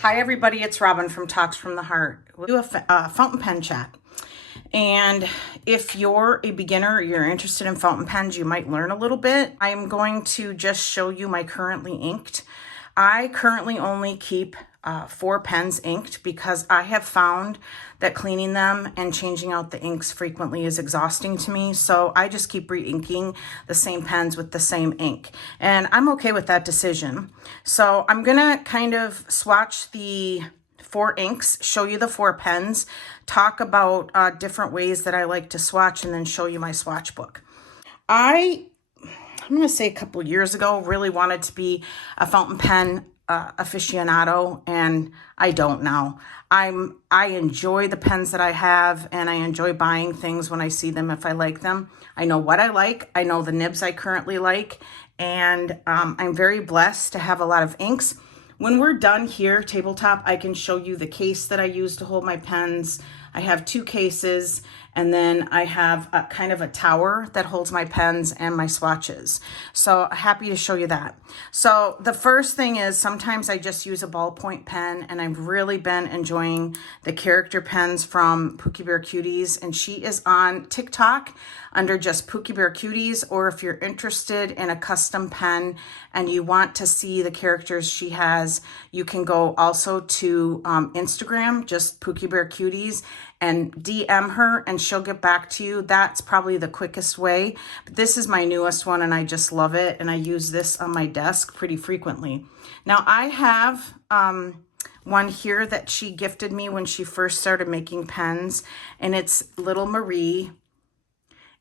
Hi everybody, it's Robin from Talks from the Heart. We'll do a fountain pen chat. And if you're a beginner or you're interested in fountain pens, you might learn a little bit. I'm going to just show you my currently inked. I currently only keep 4 pens inked because I have found that cleaning them and changing out the inks frequently is exhausting to me. So I just keep re-inking the same pens with the same ink. And I'm okay with that decision. So I'm gonna kind of swatch the 4 inks, show you the 4 pens, talk about different ways that I like to swatch, and then show you my swatch book. I'm gonna say a couple years ago, really wanted to be a fountain pen aficionado, and I don't now. I enjoy the pens that I have, and I enjoy buying things when I see them if I like them. I know what I like. I know the nibs I currently like, and I'm very blessed to have a lot of inks. When we're done here, tabletop, I can show you the case that I use to hold my pens. I have 2 cases, and then I have a kind of a tower that holds my pens and my swatches. So happy to show you that. So the first thing is sometimes I just use a ballpoint pen, and I've really been enjoying the character pens from Pookie Bear Cuties, and she is on TikTok under just Pookie Bear Cuties, or if you're interested in a custom pen and you want to see the characters she has, you can go also to Instagram, just Pookie Bear Cuties, and DM her and she'll get back to you. That's probably the quickest way. But this is my newest one and I just love it, and I use this on my desk pretty frequently. Now I have one here that she gifted me when she first started making pens, and it's Little Marie.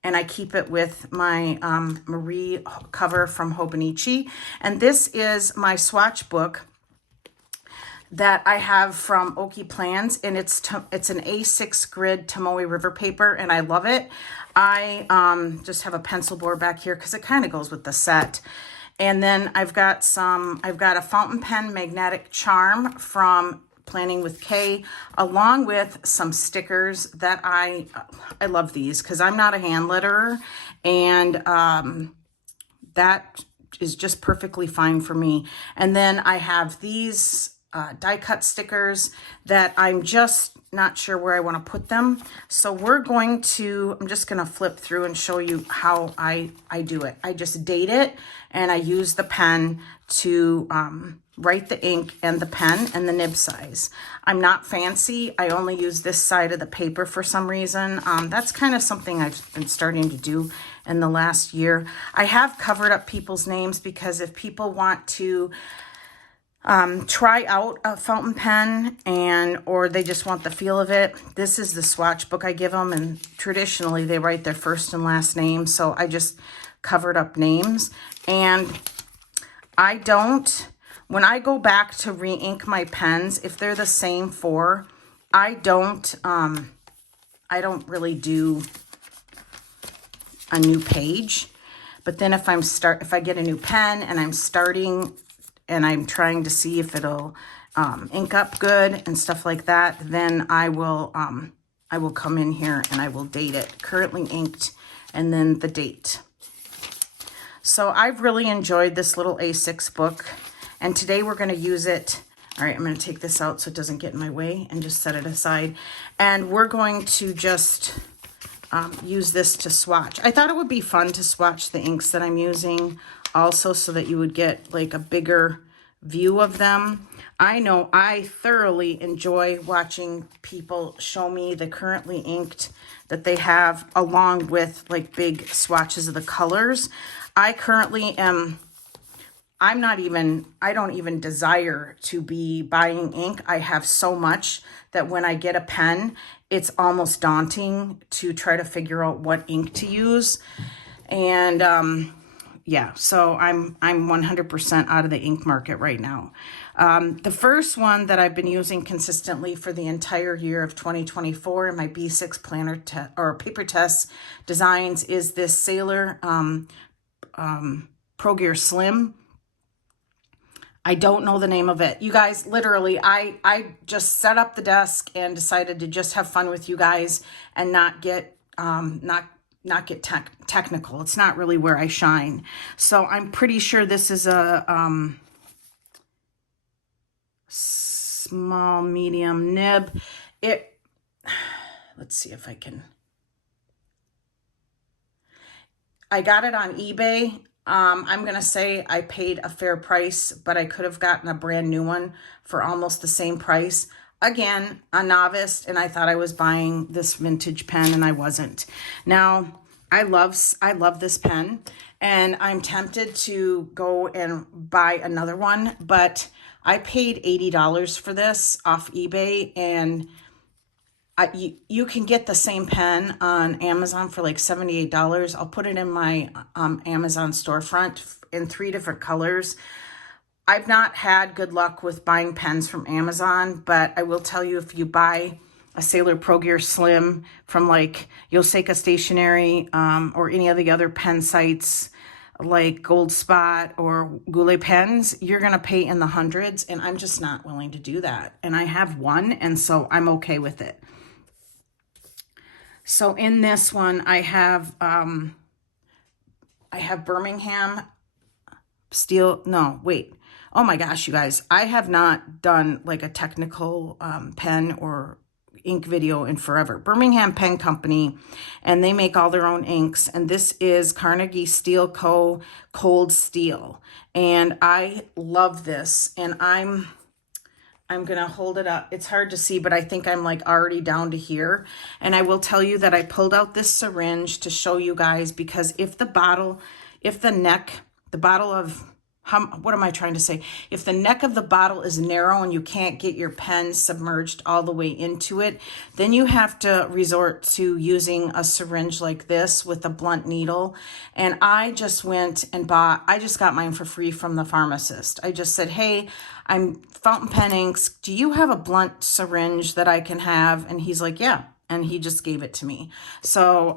And I keep it with my Marie cover from Hobonichi. And this is my swatch book that I have from Oki Plans, and it's an A6 grid Tomoe River paper, and I love it. I just have a pencil board back here because it kind of goes with the set. And then I've got a fountain pen magnetic charm from Planning with Kay, along with some stickers that I love these because I'm not a hand letterer, and that is just perfectly fine for me. And then I have these die cut stickers that I'm just not sure where I want to put them. So I'm just going to flip through and show you how I do it. I just date it, and I use the pen to write the ink and the pen and the nib size. I'm not fancy. I only use this side of the paper for some reason. That's kind of something I've been starting to do in the last year. I have covered up people's names because if people want to try out a fountain pen or they just want the feel of it, this is the swatch book I give them, and traditionally they write their first and last name, so I just covered up names. And when I go back to re-ink my pens, if they're the same 4, I don't really do a new page. But then if I get a new pen and I'm starting and I'm trying to see if it'll ink up good and stuff like that, then I will come in here and I will date it, currently inked, and then the date. So I've really enjoyed this little A6 book, and today we're going to use it. All right, I'm going to take this out so it doesn't get in my way and just set it aside. And we're going to just use this to swatch. I thought it would be fun to swatch the inks that I'm using also, so that you would get like a bigger view of them. I know I thoroughly enjoy watching people show me the currently inked that they have, along with like big swatches of the colors. I currently I don't even desire to be buying ink. I have so much that when I get a pen, it's almost daunting to try to figure out what ink to use. And yeah, so I'm 100% out of the ink market right now. The first one that I've been using consistently for the entire year of 2024 in my B6 planner or paper test designs is this Sailor Pro Gear Slim. I don't know the name of it. You guys, literally, I just set up the desk and decided to just have fun with you guys and not get technical. It's not really where I shine. So I'm pretty sure this is a small, medium nib. Let's see if I can. I got it on eBay. I'm going to say I paid a fair price, but I could have gotten a brand new one for almost the same price. Again, a novice, and I thought I was buying this vintage pen, and I wasn't. Now, I love this pen, and I'm tempted to go and buy another one, but I paid $80 for this off eBay, and you can get the same pen on Amazon for like $78. I'll put it in my Amazon storefront in 3 different colors. I've not had good luck with buying pens from Amazon, but I will tell you, if you buy a Sailor Pro Gear Slim from like Yoseka Stationery or any of the other pen sites like Gold Spot or Goulet Pens, you're going to pay in the hundreds, and I'm just not willing to do that. And I have one, and so I'm okay with it. So in this one, I have Birmingham steel. No, wait. Oh my gosh, you guys, I have not done like a technical pen or ink video in forever. Birmingham Pen Company, and they make all their own inks. And this is Carnegie Steel Co. Cold Steel. And I love this. And I'm going to hold it up. It's hard to see, but I think I'm like already down to here. And I will tell you that I pulled out this syringe to show you guys, because if the neck of the bottle is narrow and you can't get your pen submerged all the way into it, then you have to resort to using a syringe like this with a blunt needle. And I just went and I just got mine for free from the pharmacist. I just said, hey, I'm fountain pen inks. Do you have a blunt syringe that I can have? And he's like, yeah. And he just gave it to me. So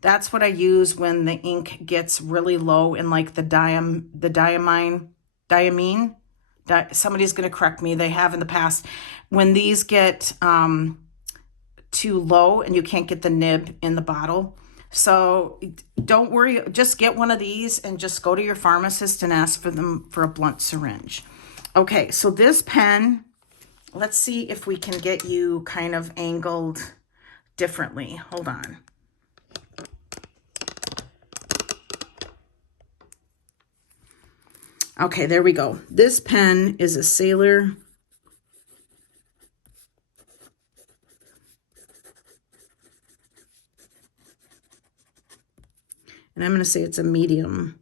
that's what I use when the ink gets really low in like the diamine. Somebody's going to correct me. They have in the past. When these get too low and you can't get the nib in the bottle. So don't worry. Just get one of these and just go to your pharmacist and ask for them for a blunt syringe. Okay, so this pen, let's see if we can get you kind of angled differently. Hold on. Okay, there we go. This pen is a Sailor. And I'm going to say it's a medium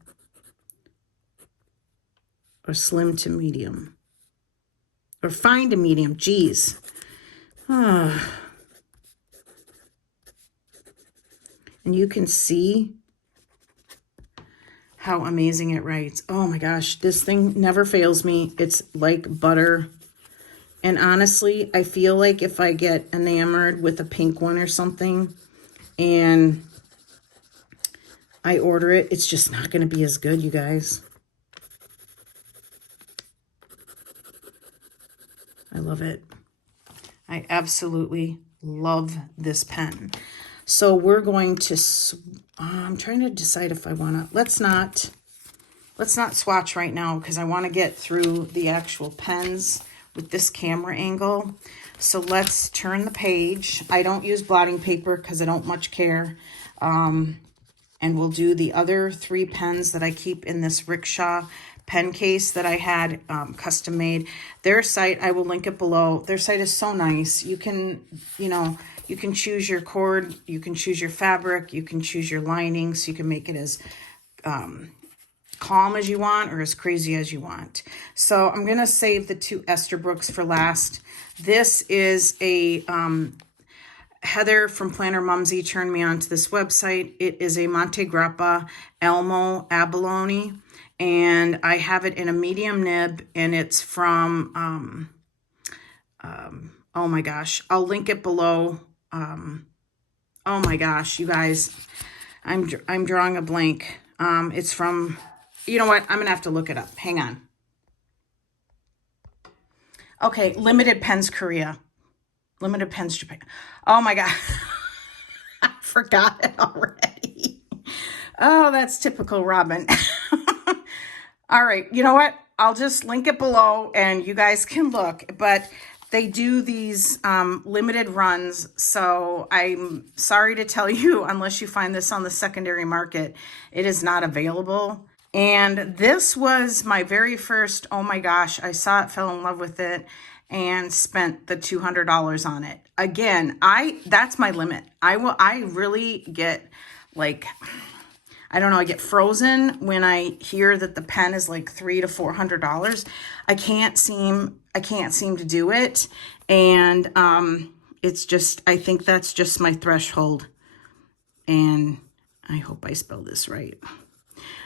or slim to medium or fine to medium. Geez. Ah. And you can see how amazing it writes. Oh my gosh, this thing never fails me. It's like butter. And honestly, I feel like if I get enamored with a pink one or something and I order it, it's just not going to be as good, you guys. I love it. I absolutely love this pen. So we're going to, I'm trying to decide if I want to, let's not swatch right now because I want to get through the actual pens with this camera angle. So let's turn the page. I don't use blotting paper because I don't much care. And we'll do the other 3 pens that I keep in this Rickshaw pen case that I had custom made. Their site, I will link it below. Their site is so nice. You can, you can choose your cord, you can choose your fabric, you can choose your lining, so you can make it as calm as you want or as crazy as you want. So I'm going to save the 2 ESTHERBROOKs for last. This is a Heather from Planner Mumsy turned me on to this website. It is a Monte Grappa Elmo abalone, and I have it in a medium nib, and it's from, oh my gosh, I'll link it below. Oh my gosh, you guys, I'm drawing a blank. It's from, you know what? I'm gonna have to look it up. Hang on. Okay, Limited Pens Korea. Limited Pens Japan. Oh my God. I forgot it already. Oh, that's typical Robin. All right, you know what? I'll just link it below and you guys can look, but they do these limited runs. So I'm sorry to tell you, unless you find this on the secondary market, it is not available. And this was my very first, oh my gosh, I saw it, fell in love with it, and spent the $200 on it. Again, that's my limit. I really get like, I don't know, I get frozen when I hear that the pen is like $300 to $400. I can't seem to do it. And it's just, I think that's just my threshold. And I hope I spell this right.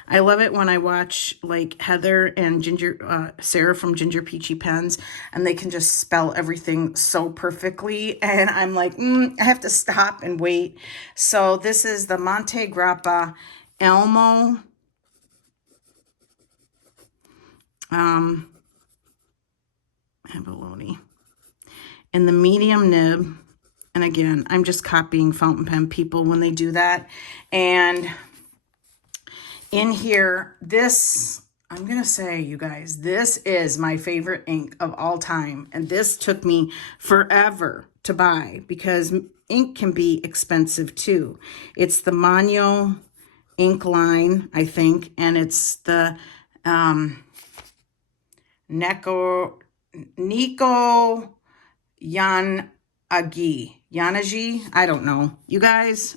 I love it when I watch like Heather and Sarah from Ginger Peachy Pens, and they can just spell everything so perfectly. And I'm like, I have to stop and wait. So this is the Monte Grappa Elmo abalone in the medium nib. And again, I'm just copying fountain pen people when they do that. And in here, this, I'm going to say, you guys, this is my favorite ink of all time. And this took me forever to buy because ink can be expensive too. It's the Manyo ink line, I think. And it's the Nico Yanagi. I don't know. You guys,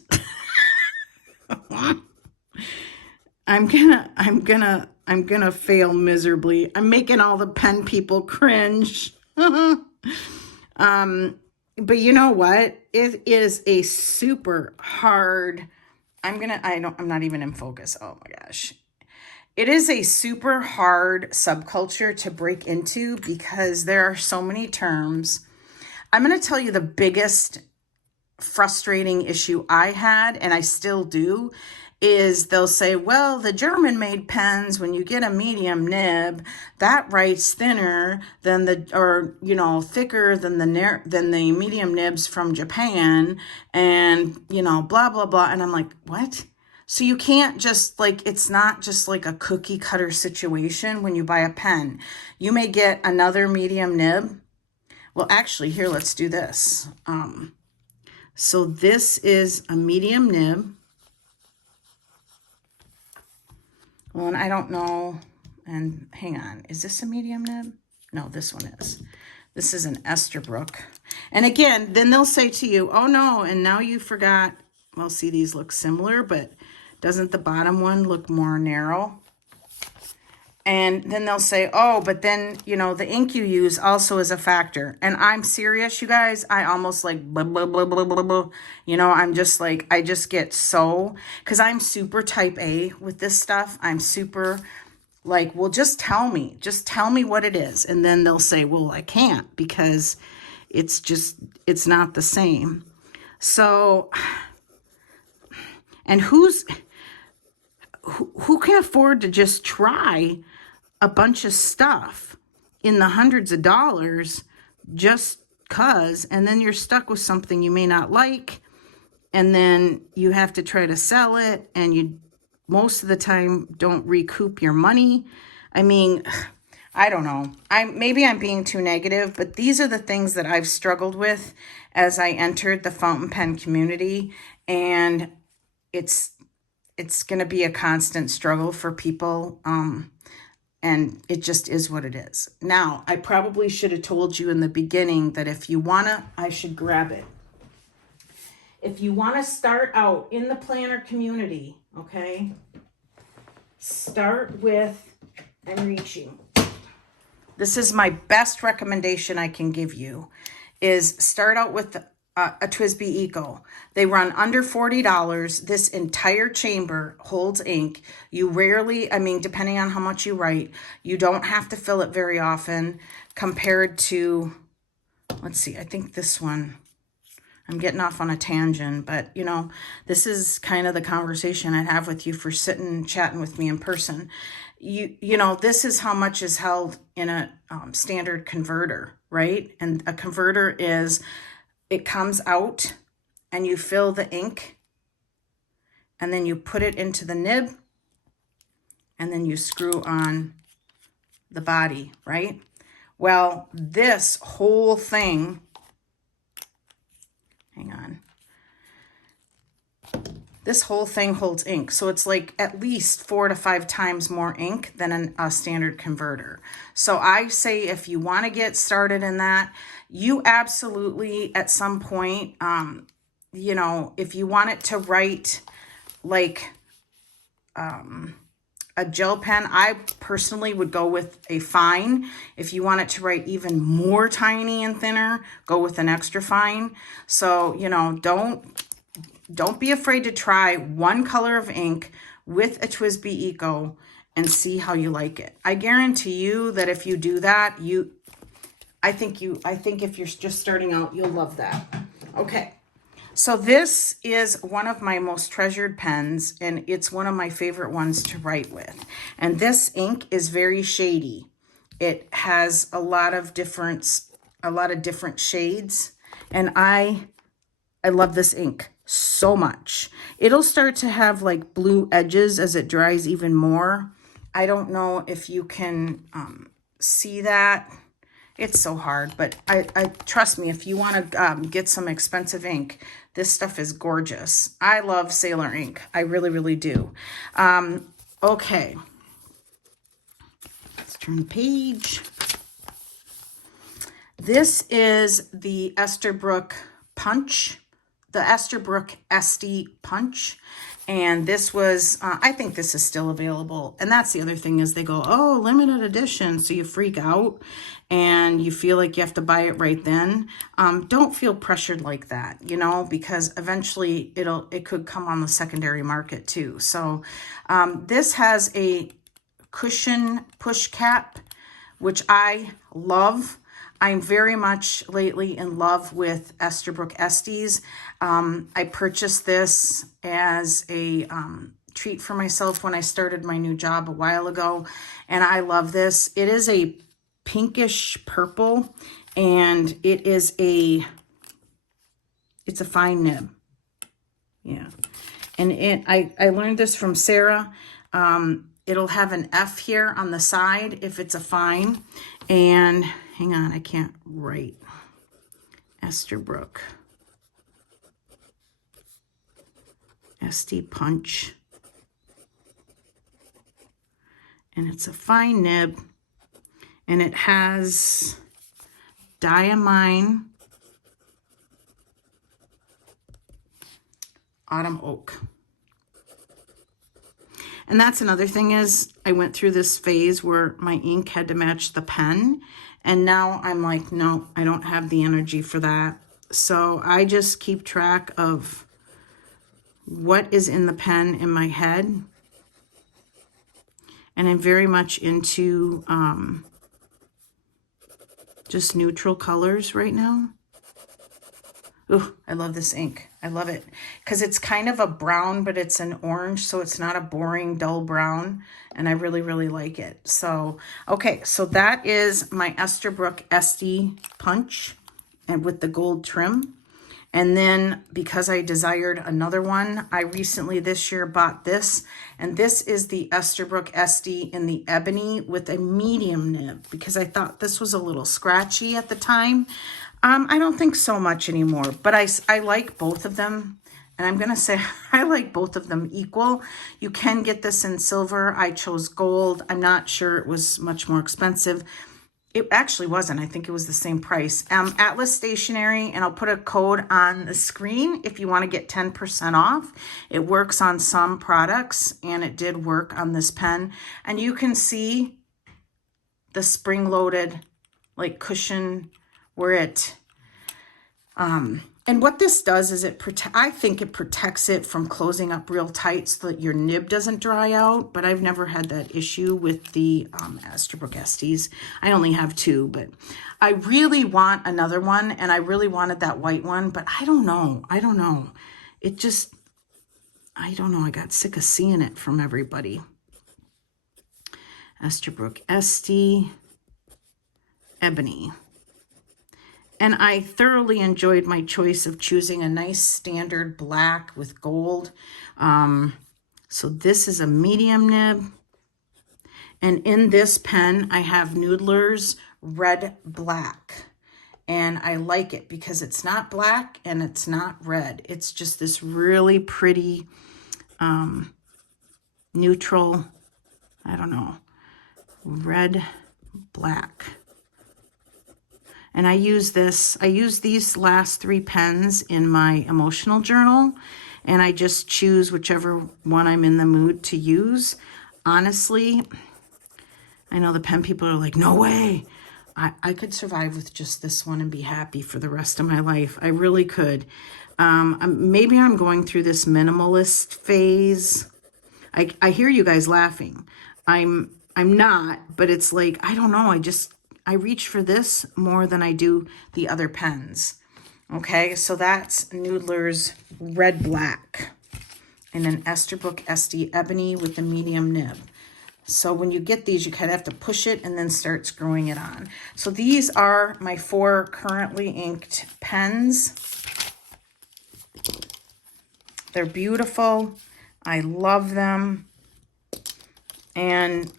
I'm gonna fail miserably. I'm making all the pen people cringe. But you know what? It is a super hard, I'm not even in focus. Oh my gosh. It is a super hard subculture to break into because there are so many terms. I'm going to tell you the biggest frustrating issue I had, and I still do, is they'll say, well, the German made pens, when you get a medium nib, that writes thinner than thicker than the medium nibs from Japan, and blah blah blah. And I'm like, what? So you can't just it's not just like a cookie cutter situation when you buy a pen. You may get another medium nib. Well, actually, here, let's do this. So this is a medium nib. Well, and I don't know, and hang on, is this a medium nib? No, this one is. This is an ESTHERBROOK. And again, then they'll say to you, oh no, and now you forgot. Well, see, these look similar, but doesn't the bottom one look more narrow? And then they'll say, oh, but then, the ink you use also is a factor. And I'm serious, you guys. I almost like, blah, blah, blah, blah, blah, blah. I'm just like, I just get so, because I'm super type A with this stuff. I'm super like, well, just tell me what it is. And then they'll say, well, I can't because it's not the same. So, and who can afford to just try a bunch of stuff in the hundreds of dollars just cause, and then you're stuck with something you may not like, and then you have to try to sell it, and you most of the time don't recoup your money. I mean, I don't know. Maybe I'm being too negative, but these are the things that I've struggled with as I entered the fountain pen community, and it's going to be a constant struggle for people. And it just is what it is. Now, I probably should have told you in the beginning that if you want to, I should grab it. If you want to start out in the planner community, okay, start with, I'm reaching. This is my best recommendation I can give you, is start out with a TWSBI Eco. They run under $40. This entire chamber holds ink. You rarely, depending on how much you write, you don't have to fill it very often compared to, let's see, I think this one, I'm getting off on a tangent, but this is kind of the conversation I'd have with you for sitting and chatting with me in person. This is how much is held in a standard converter, right? And a converter is, it comes out and you fill the ink and then you put it into the nib and then you screw on the body, right? Well, this whole thing, hang on. This whole thing holds ink. So it's like at least 4 to 5 times more ink than a standard converter. So I say if you want to get started in that, you absolutely at some point, you know, if you want it to write like a gel pen, I personally would go with a fine. If you want it to write even more tiny and thinner, go with an extra fine. So, you know, don't be afraid to try one color of ink with a TWSBI Eco and see how you like it. I guarantee you that if you do that, I think if you're just starting out, you'll love that. Okay. So this is one of my most treasured pens, and it's one of my favorite ones to write with. And this ink is very shady. It has a lot of different shades, and I love this ink so much. It'll start to have like blue edges as it dries even more. I don't know if you can see that. It's so hard, but I trust me, if you want to get some expensive ink, this stuff is gorgeous. I love Sailor ink. I really, really do. Okay. Let's turn the page. This is the ESTHERBROOK Punch. The ESTHERBROOK Esty Punch. And this was, I think this is still available. And that's the other thing is they go, oh, limited edition. So you freak out and you feel like you have to buy it right then. Don't feel pressured like that, you know, because eventually it could come on the secondary market too. So this has a cushion push cap, which I love. I'm very much lately in love with ESTHERBROOK Esties. I purchased this as a treat for myself when I started my new job a while ago, and I love this. It is a pinkish purple, and it's a fine nib. Yeah, and I learned this from Sarah. It'll have an F here on the side if it's a fine, and hang on, I can't write. ESTHERBROOK. Esty Punch. And it's a fine nib. And it has Diamine Oak. And that's another thing is I went through this phase where my ink had to match the pen. And now I'm like, no, I don't have the energy for that. So I just keep track of what is in the pen in my head. And I'm very much into just neutral colors right now. Ooh, I love this ink. I love it because it's kind of a brown, but it's an orange, so it's not a boring, dull brown, and I really, really like it. So, okay, so that is my ESTHERBROOK Esty Punch and with the gold trim. And then because I desired another one, I recently this year bought this, and this is the ESTHERBROOK Esty in the ebony with a medium nib because I thought this was a little scratchy at the time. I don't think so much anymore, but I like both of them. And I'm going to say I like both of them equal. You can get this in silver. I chose gold. I'm not sure it was much more expensive. It actually wasn't. I think it was the same price. Atlas Stationery, and I'll put a code on the screen if you want to get 10% off. It works on some products, and it did work on this pen. And you can see the spring-loaded like cushion where it and what this does is I think it protects it from closing up real tight so that your nib doesn't dry out, but I've never had that issue with the ESTHERBROOK Esties. I only have 2, but I really want another one, and I really wanted that white one, but I don't know. It just, I don't know. I got sick of seeing it from everybody. ESTHERBROOK Esty Ebony. And I thoroughly enjoyed my choice of choosing a nice standard black with gold. So this is a medium nib. And in this pen, I have Noodler's Red Black. And I like it because it's not black and it's not red. It's just this really pretty neutral, I don't know, red black. And I use these last 3 pens in my emotional journal, and I just choose whichever one I'm in the mood to use. Honestly, I know the pen people are like, no way. I could survive with just this one and be happy for the rest of my life. I really could. Maybe I'm going through this minimalist phase. I hear you guys laughing. I'm not, but it's like, I don't know. I reach for this more than I do the other pens. Okay, so that's Noodler's Red Black and an ESTHERBROOK Esty Ebony with the medium nib. So when you get these, you kind of have to push it and then start screwing it on. So these are my 4 currently inked pens. They're beautiful. I love them. And,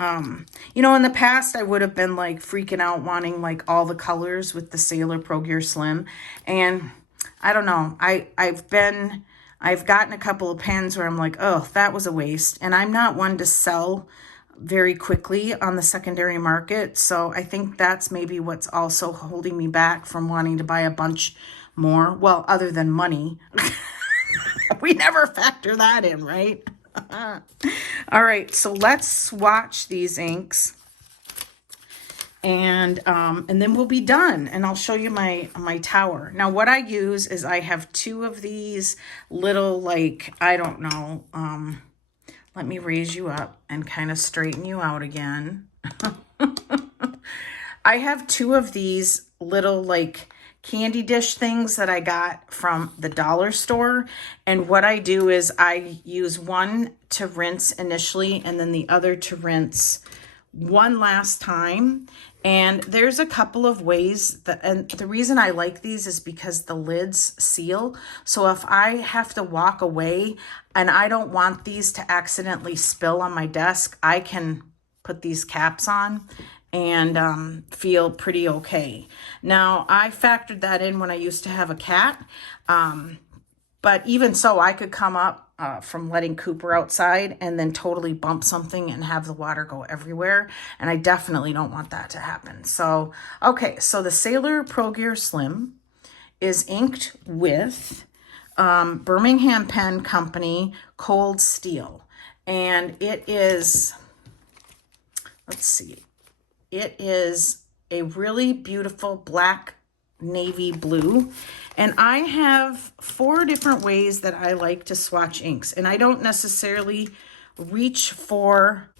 you know, in the past, I would have been like freaking out wanting like all the colors with the Sailor Pro Gear Slim. And I don't know, I've gotten a couple of pens where I'm like, oh, that was a waste. And I'm not one to sell very quickly on the secondary market. So I think that's maybe what's also holding me back from wanting to buy a bunch more. Well, other than money. We never factor that in, right? All right, so let's swatch these inks, and then we'll be done, and I'll show you my tower. Now, what I use is I have 2 of these little, like, I don't know, let me raise you up and kind of straighten you out again. I have 2 of these little, like, candy dish things that I got from the dollar store. And what I do is I use one to rinse initially and then the other to rinse one last time. And there's a couple of ways that, and the reason I like these is because the lids seal. So if I have to walk away and I don't want these to accidentally spill on my desk, I can put these caps on and feel pretty okay. Now, I factored that in when I used to have a cat, but even so, I could come up from letting Cooper outside and then totally bump something and have the water go everywhere, and I definitely don't want that to happen. So, okay, so the Sailor Pro Gear Slim is inked with Birmingham Pen Company Cold Steel, and it is, let's see, it is a really beautiful black navy blue. And I have 4 different ways that I like to swatch inks. And I don't necessarily reach for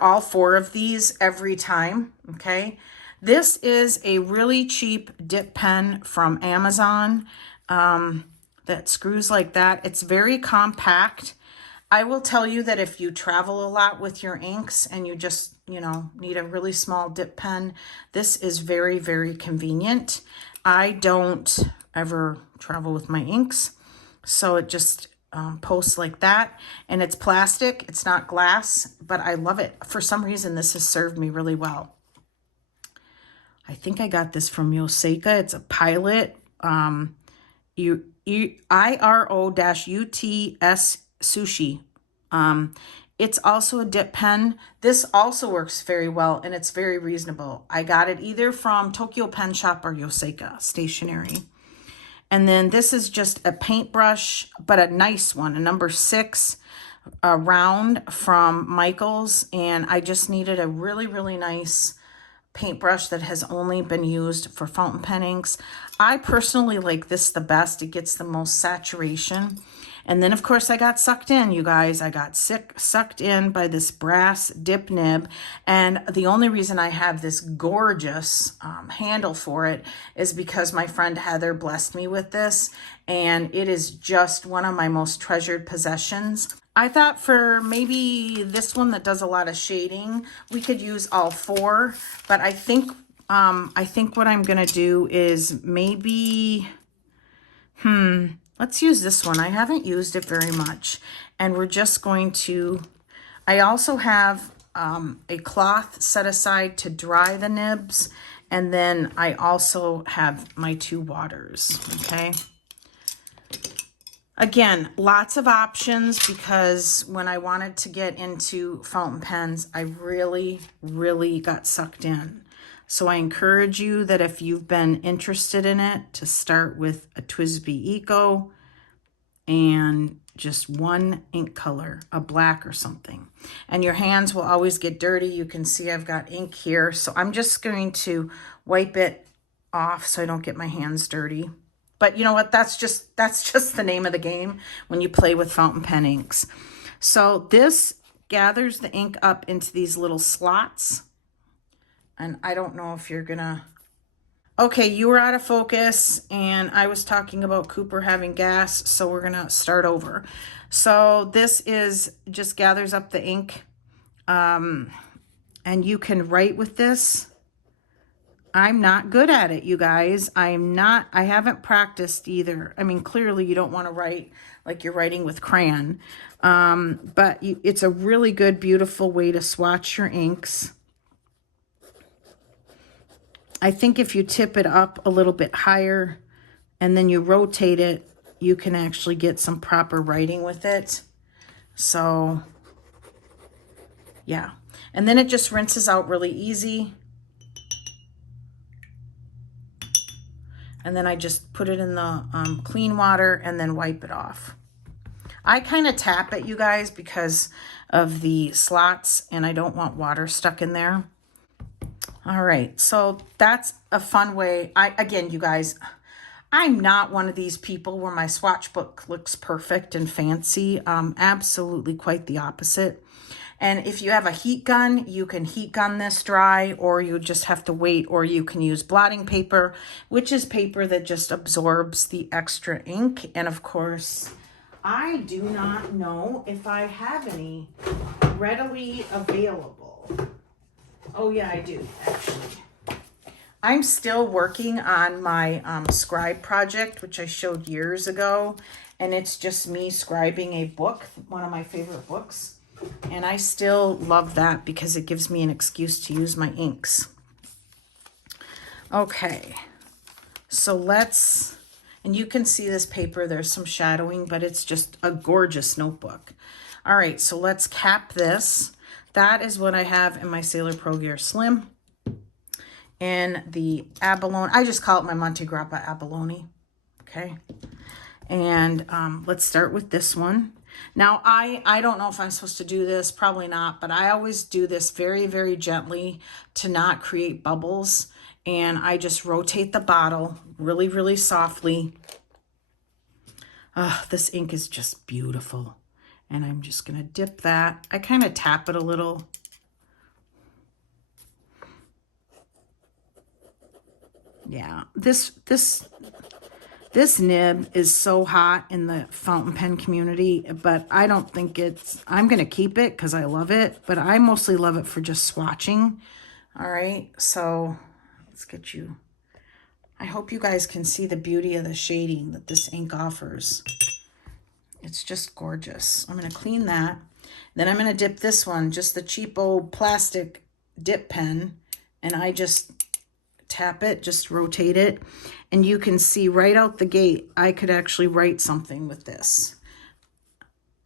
all 4 of these every time, okay? This is a really cheap dip pen from Amazon that screws like that. It's very compact. I will tell you that if you travel a lot with your inks and you just, you know, need a really small dip pen, this is very, very convenient. I don't ever travel with my inks, so it just posts like that. And it's plastic, it's not glass, but I love it. For some reason, this has served me really well. I think I got this from Yoseka. It's a Pilot IRO-UTS Sushi. It's also a dip pen. This also works very well, and it's very reasonable. I got it either from Tokyo Pen Shop or Yoseka Stationery. And then this is just a paintbrush, but a nice one, a number 6 round from Michaels. And I just needed a really, really nice paintbrush that has only been used for fountain pen inks. I personally like this the best. It gets the most saturation. And then, of course, I got sucked in, you guys. I got sucked in by this brass dip nib. And the only reason I have this gorgeous handle for it is because my friend Heather blessed me with this. And it is just one of my most treasured possessions. I thought for maybe this one that does a lot of shading, we could use all 4. But I think what I'm going to do is maybe, let's use this one. I haven't used it very much. And we're just going to, I also have a cloth set aside to dry the nibs. And then I also have my 2 waters, okay? Again, lots of options, because when I wanted to get into fountain pens, I really, really got sucked in. So I encourage you that if you've been interested in it, to start with a TWSBI Eco and just one ink color, a black or something. And your hands will always get dirty. You can see I've got ink here. So I'm just going to wipe it off so I don't get my hands dirty. But you know what? That's just the name of the game when you play with fountain pen inks. So this gathers the ink up into these little slots. And I don't know if you're gonna... Okay, you were out of focus and I was talking about Cooper having gas, so we're gonna start over. So this is just gathers up the ink, and you can write with this. I'm not good at it, you guys. I haven't practiced either. I mean, clearly you don't want to write like you're writing with crayon, but it's a really good, beautiful way to swatch your inks. I think if you tip it up a little bit higher and then you rotate it, you can actually get some proper writing with it. So, yeah. And then it just rinses out really easy. And then I just put it in the clean water and then wipe it off. I kind of tap it, you guys, because of the slots and I don't want water stuck in there. All right, so that's a fun way. Again, you guys, I'm not one of these people where my swatch book looks perfect and fancy. Absolutely quite the opposite. And if you have a heat gun, you can heat gun this dry, or you just have to wait, or you can use blotting paper, which is paper that just absorbs the extra ink. And of course, I do not know if I have any readily available. Oh yeah, I do, actually. I'm still working on my scribe project, which I showed years ago. And it's just me scribing a book, one of my favorite books. And I still love that because it gives me an excuse to use my inks. Okay, so let's, and you can see this paper, there's some shadowing, but it's just a gorgeous notebook. All right, so let's cap this. That is what I have in my Sailor Pro Gear Slim. In the abalone, I just call it my Monte Grappa abalone. Okay, and let's start with this one. Now, I don't know if I'm supposed to do this, probably not, but I always do this very, very gently to not create bubbles. And I just rotate the bottle really, really softly. This ink is just beautiful. And I'm just going to dip that. I kind of tap it a little. Yeah, this nib is so hot in the fountain pen community, but I don't think it's, I'm going to keep it because I love it, but I mostly love it for just swatching. All right, so let's get you, I hope you guys can see the beauty of the shading that this ink offers. It's just gorgeous. I'm going to clean that. Then I'm going to dip this one, just the cheap old plastic dip pen, and I just tap it, just rotate it, and you can see right out the gate, I could actually write something with this.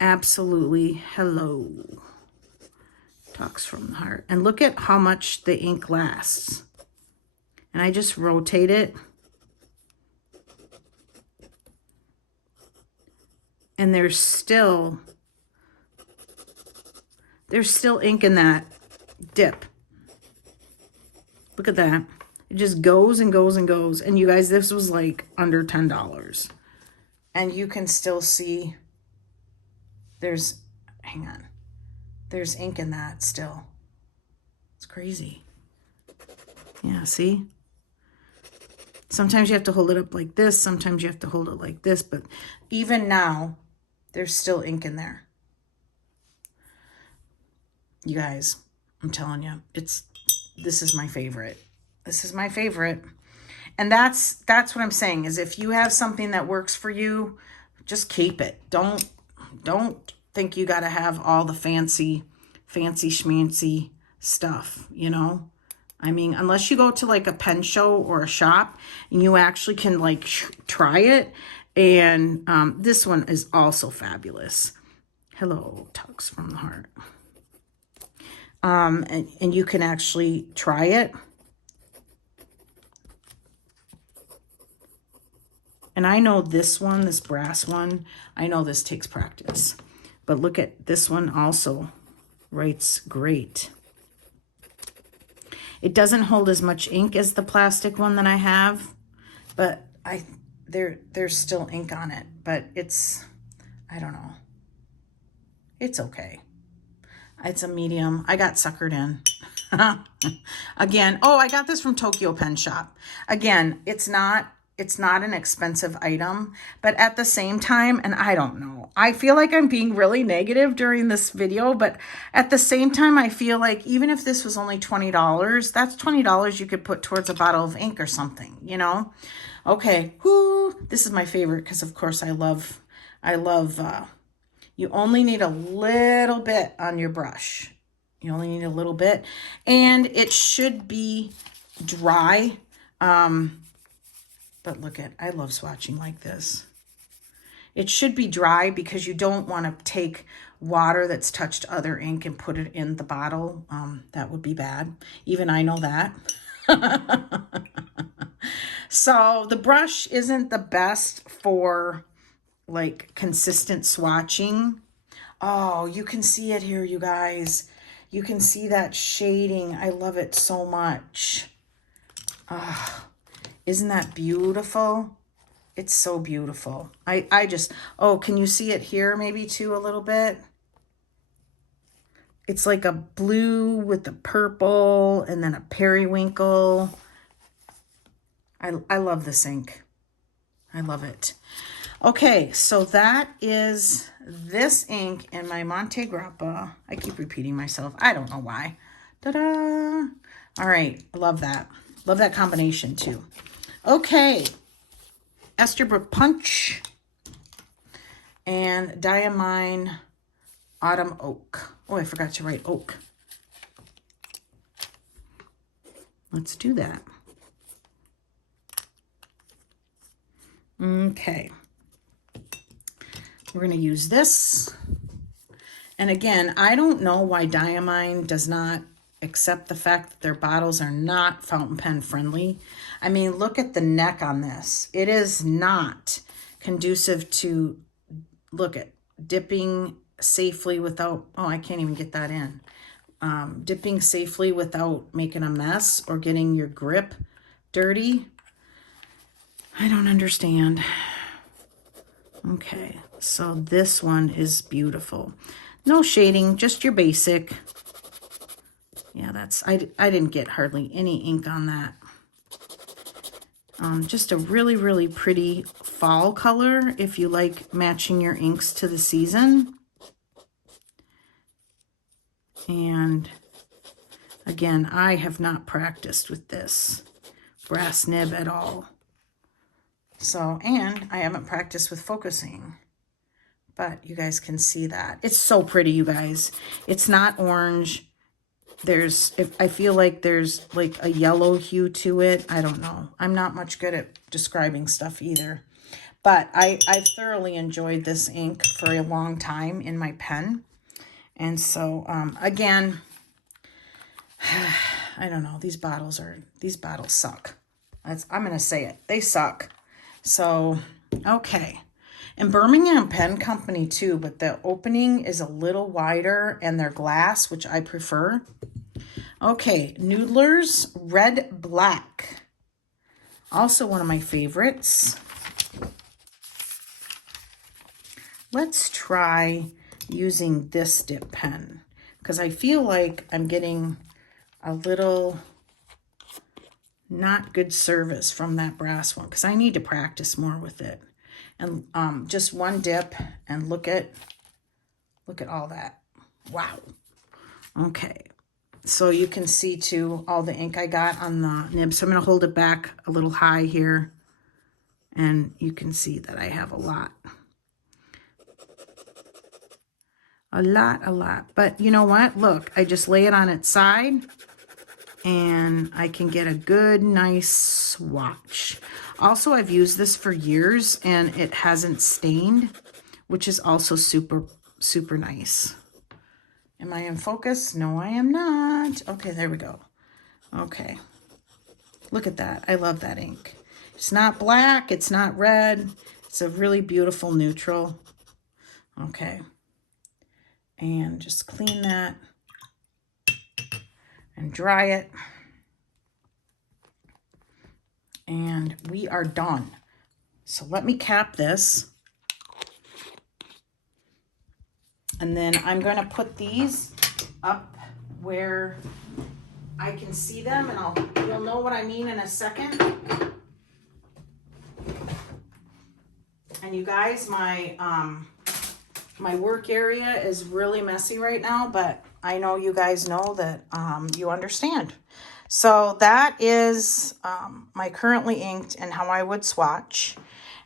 Absolutely. Hello. Talks from the heart. And look at how much the ink lasts. And I just rotate it. And there's still ink in that dip. Look at that. It just goes and goes and goes. And you guys, this was like under $10. And you can still see there's, hang on, there's ink in that still. It's crazy. Yeah, see? Sometimes you have to hold it up like this. Sometimes you have to hold it like this. But even now, there's still ink in there. You guys, I'm telling you, this is my favorite. This is my favorite. And that's what I'm saying, is if you have something that works for you, just keep it. Don't think you got to have all the fancy fancy schmancy stuff, you know? I mean, unless you go to like a pen show or a shop and you actually can like try it. And this one is also fabulous. Hello, Tugs from the Heart. And you can actually try it. And I know this one, this brass one, I know this takes practice. But look at this one also. Writes great. It doesn't hold as much ink as the plastic one that I have, but there's still ink on it, but it's, I don't know. It's okay. It's a medium. I got suckered in. Again, oh, I got this from Tokyo Pen Shop. Again, it's not an expensive item, but at the same time, and I don't know, I feel like I'm being really negative during this video, but at the same time, I feel like even if this was only $20, that's $20 you could put towards a bottle of ink or something, you know? Okay, whoo, this is my favorite because of course I love, you only need a little bit on your brush. You only need a little bit, and it should be dry. But look at, I love swatching like this. It should be dry because you don't want to take water that's touched other ink and put it in the bottle. That would be bad. Even I know that. So the brush isn't the best for like consistent swatching. Oh, you can see it here, you guys. You can see that shading. I love it so much. Isn't that beautiful? It's so beautiful. I just, oh, can you see it here maybe too a little bit? It's like a blue with the purple and then a periwinkle. I love this ink. I love it. Okay, so that is this ink in my Monte Grappa. I keep repeating myself. I don't know why. Ta-da! All right, I love that. Love that combination too. Okay, ESTHERBROOK Punch and Diamine Autumn Oak. Oh, I forgot to write oak. Let's do that. Okay. We're going to use this. And again, I don't know why Diamine does not accept the fact that their bottles are not fountain pen friendly. I mean, look at the neck on this. It is not conducive to, look at, dipping safely without, oh, I can't even get that in. Dipping safely without making a mess or getting your grip dirty. I don't understand. Okay, so this one is beautiful. No shading, just your basic. Yeah, that's, I didn't get hardly any ink on that. Just a really, really pretty fall color if you like matching your inks to the season. And again, I have not practiced with this brass nib at all. So, and I haven't practiced with focusing, but you guys can see that. It's so pretty, you guys. It's not orange. I feel like there's like a yellow hue to it. I don't know. I'm not much good at describing stuff either. But I've thoroughly enjoyed this ink for a long time in my pen. And so, again, I don't know. These bottles suck. I'm going to say it. They suck. So, okay. And Birmingham Pen Company too, but the opening is a little wider and they're glass, which I prefer. Okay, Noodler's Red Black. Also one of my favorites. Let's try using this dip pen because I feel like I'm getting a little not good service from that brass one because I need to practice more with it. And just one dip and look at all that. Wow. Okay. So you can see too all the ink I got on the nib. So I'm going to hold it back a little high here. And you can see that I have a lot A lot. But you know what? Look, I just lay it on its side and I can get a good, nice swatch. Also, I've used this for years and it hasn't stained, which is also super, super nice. Am I in focus? No, I am not. Okay, there we go. Okay. Look at that. I love that ink. It's not black. It's not red. It's a really beautiful neutral. Okay. And just clean that and dry it. And we are done. So let me cap this. And then I'm going to put these up where I can see them, and you'll know what I mean in a second. And you guys, my work area is really messy right now, but I know you guys know that you understand. So that is my currently inked and how I would swatch.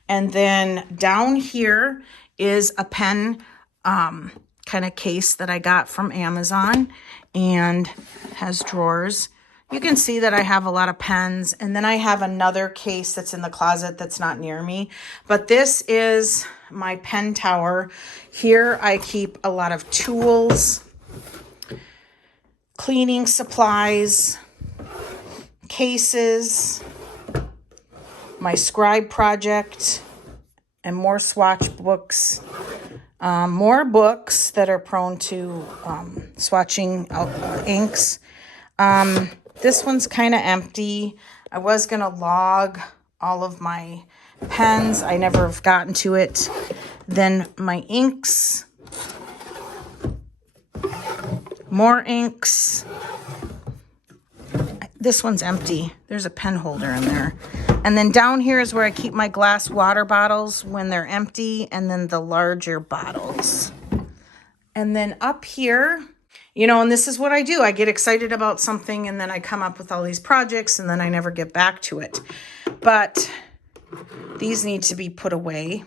And then down here is a pen kind of case that I got from Amazon, and has drawers. You can see that I have a lot of pens, and then I have another case that's in the closet that's not near me. But this is my pen tower. Here I keep a lot of tools, cleaning supplies, cases, my scribe project, and more swatch books. More books that are prone to swatching out inks. This one's kind of empty. I was going to log all of my pens. I never have gotten to it. Then my inks. More inks. This one's empty. There's a pen holder in there. And then down here is where I keep my glass water bottles when they're empty, and then the larger bottles. And then up here, you know, and this is what I do. I get excited about something, and then I come up with all these projects, and then I never get back to it. But these need to be put away.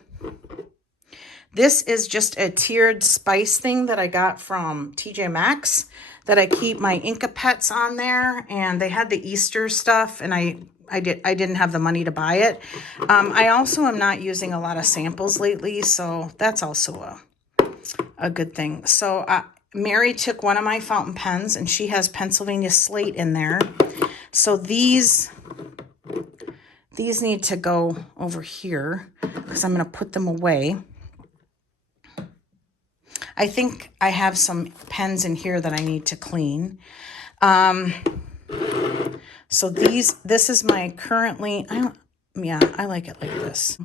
This is just a tiered spice thing that I got from TJ Maxx that I keep my Inkapets on there, and they had the Easter stuff, and I didn't have the money to buy it. I also am not using a lot of samples lately, so that's also a good thing. So Mary took one of my fountain pens, and she has Pennsylvania Slate in there. So these need to go over here because I'm going to put them away. I think I have some pens in here that I need to clean. So this is my currently, I like it like this,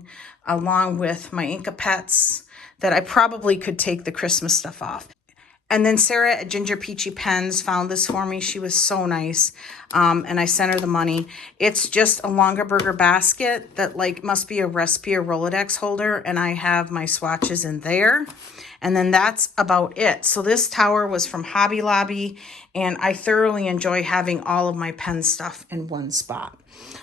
along with my Inkapets that I probably could take the Christmas stuff off. And then Sarah at Ginger Peachy Pens found this for me. She was so nice. And I sent her the money. It's just a Longaberger basket that must be a recipe or Rolodex holder. And I have my swatches in there. And then that's about it. So this tower was from Hobby Lobby, and I thoroughly enjoy having all of my pen stuff in one spot.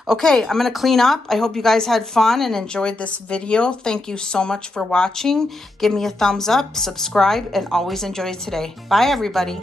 Okay, I'm going to clean up. I hope you guys had fun and enjoyed this video. Thank you so much for watching. Give me a thumbs up, subscribe, and always enjoy today. Bye, everybody.